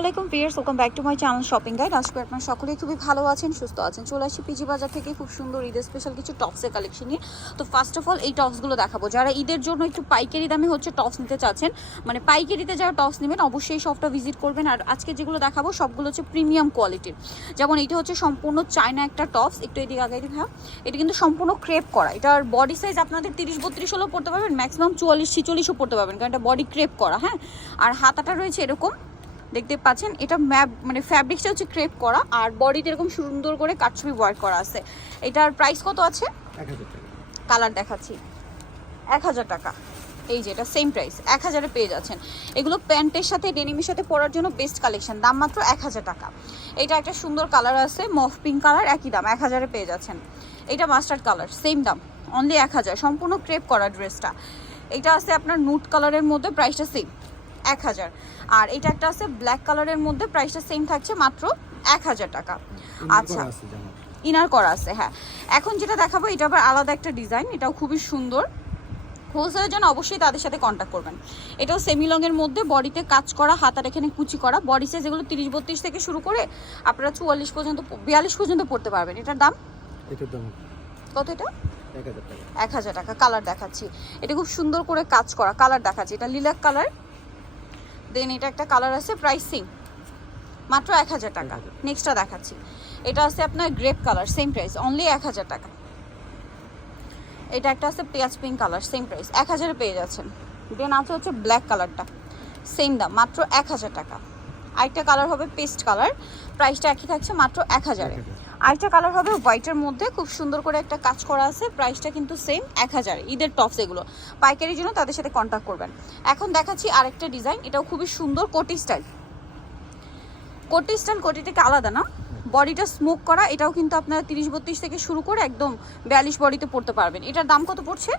আলাইকুম viewers, welcome back to my channel shopping guide. আশা করি আপনারা সকলেই খুবই ভালো আছেন, সুস্থ আছেন। চলে আসি পিজি বাজার থেকে খুব সুন্দর ঈদের স্পেশাল কিছু টপসের কালেকশন নিয়ে। তো ফার্স্ট অফ অল এই টপসগুলো দেখাবো। যারা ঈদের জন্য একটু পাইকারি দামে টপস নিতে চাচ্ছেন, মানে পাইকারিতে যারা টপস নেবেন অবশ্যই শপটা ভিজিট করবেন। আর আজকে যেগুলো দেখাবো সবগুলো হচ্ছে প্রিমিয়াম কোয়ালিটির। যেমন এটা হচ্ছে সম্পূর্ণ চায়না একটা টপস, একটু এদিকে আগে দিই ভাব। এটা কিন্তু সম্পূর্ণ ক্রেপ করা। এটার বডি সাইজ আপনাদের 30-32 হলেও পড়তে পারবেন, ম্যাক্সিমাম 44-46ও পড়তে পারবেন, কারণ এটা বডি ক্রেপ করা। হ্যাঁ, আর হাতাটা রয়েছে এরকম, দেখতে পাচ্ছেন। এটা মানে ফ্যাব্রিক্সটা হচ্ছে ক্রেপ করা, আর বডিতে এরকম সুন্দর করে কাটছবি ওয়ার্ক করা আছে। এটার প্রাইস কত আছে? 1000 টাকা। কালার দেখাচ্ছি, 1000 টাকা। এই যে এটা সেম প্রাইস, 1000-এ পেয়ে যাচ্ছেন। এগুলো প্যান্টের সাথে ডেনিমের সাথে পরার জন্য বেস্ট কালেকশন, দাম মাত্র 1000 টাকা। এটা একটা সুন্দর কালার আছে, মফ পিঙ্ক কালার, একই দাম, 1000-এ পেয়ে যাচ্ছেন। এটা মাস্টার্ড কালার, সেম দাম, অনলি 1000। সম্পূর্ণ ক্রেপ করা ড্রেসটা। এটা আছে আপনার নুট কালারের মধ্যে, প্রাইসটা সেম 1000। আর এটা একটা আছে ব্ল্যাক কালারের মধ্যে, প্রাইসটা সেম থাকছে মাত্র 1000 টাকা। আচ্ছা, ইনার করা আছে। হ্যাঁ, এখন যেটা দেখাবো এটা আবার আলাদা একটা ডিজাইন, এটাও খুবই সুন্দর। হোলসেলের জন্য অবশ্যই তাদের সাথে কন্ট্যাক্ট করবেন। এটাও সেমি লংয়ের মধ্যে, বডিতে কাজ করা, হাতার এখানে কুচি করা। বডি সাইজ এগুলো 30-32 থেকে শুরু করে আপনারা 44 পর্যন্ত 42 পর্যন্ত পড়তে পারবেন। এটার দাম কত? এটা 1000 টাকা। কালার দেখাচ্ছি, এটা খুব সুন্দর করে কাজ করা কালার দেখাচ্ছি। এটা লিলাক কালার, দেন এটা একটা কালার আছে, প্রাইস সেম মাত্র 1000 টাকা। নেক্সটটা দেখাচ্ছি, এটা আছে আপনার grape colour, same price, only 1000 টাকা। এটা একটা আছে পেঁয়াজ পিঙ্ক কালার, সেম প্রাইস, 1000-এ পেয়ে যাচ্ছেন। দেন আছে হচ্ছে ব্ল্যাক কালারটা, সেম দাম, মাত্র 1000 টাকা। আরেকটা কালার হবে পেস্ট কালার, প্রাইসটা একই থাকছে মাত্র 1000-এ। আরেকটা কালার হবে হোয়াইটের মধ্যে, খুব সুন্দর করে একটা কাজ করা আছে, প্রাইসটা কিন্তু সেম 1000। ঈদের টপস এগুলো, পাইকারির জন্য তাদের সাথে কন্ট্যাক্ট করবেন। এখন দেখাচ্ছি আরেকটা ডিজাইন, এটাও খুবই সুন্দর, কোটি স্টাইল। কোটি স্টাইল, কোটিটাকে আলাদা না, বডিটা স্মোক করা। এটাও কিন্তু আপনারা 30-32 থেকে শুরু করে একদম 42 বডিতে পড়তে পারবেন। এটার দাম কত পড়ছে?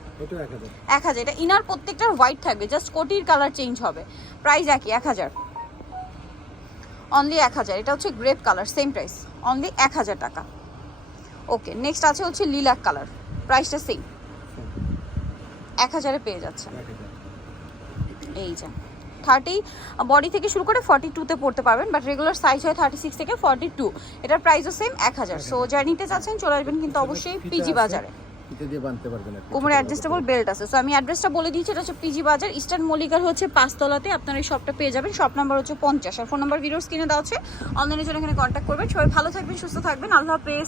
1000। এটা ইনার প্রত্যেকটার হোয়াইট থাকবে, জাস্ট কোটির কালার চেঞ্জ হবে, প্রাইস একই 1000, অনলি 1000। এটা হচ্ছে grape colour, same price, only 1000 টাকা। ওকে, নেক্সট আছে হচ্ছে লিলাক কালার, প্রাইসটা সেম, 1000-এ পেয়ে যাচ্ছে। এই যে 30 বডি থেকে শুরু করে 42-তে পড়তে পারবেন, বাট রেগুলার সাইজ হয় 36 থেকে 42। এটার প্রাইসও সেম 1000। সো যারা নিতে চাচ্ছেন চলে আসবেন কিন্তু অবশ্যই পিজি বাজারে। কোমরে অ্যাডজাস্টেবল বেল্ট আছে। সো আমি অ্যাড্রেসটা বলে দিয়েছি, এটা হচ্ছে পিজি বাজার, ইস্টার্ন মল্লিকার হচ্ছে 5 তলাতে আপনারা এই শপটা পেয়ে যাবেন। শপ নাম্বার হচ্ছে 50, আর ফোন নাম্বার ভিডিওর স্ক্রিনে দেওয়া আছে। অনলাইনে জন্য এখানে কন্ট্যাক্ট করবেন। সবাই ভালো থাকবেন, সুস্থ থাকবেন, আল্লাহ হাফেজ।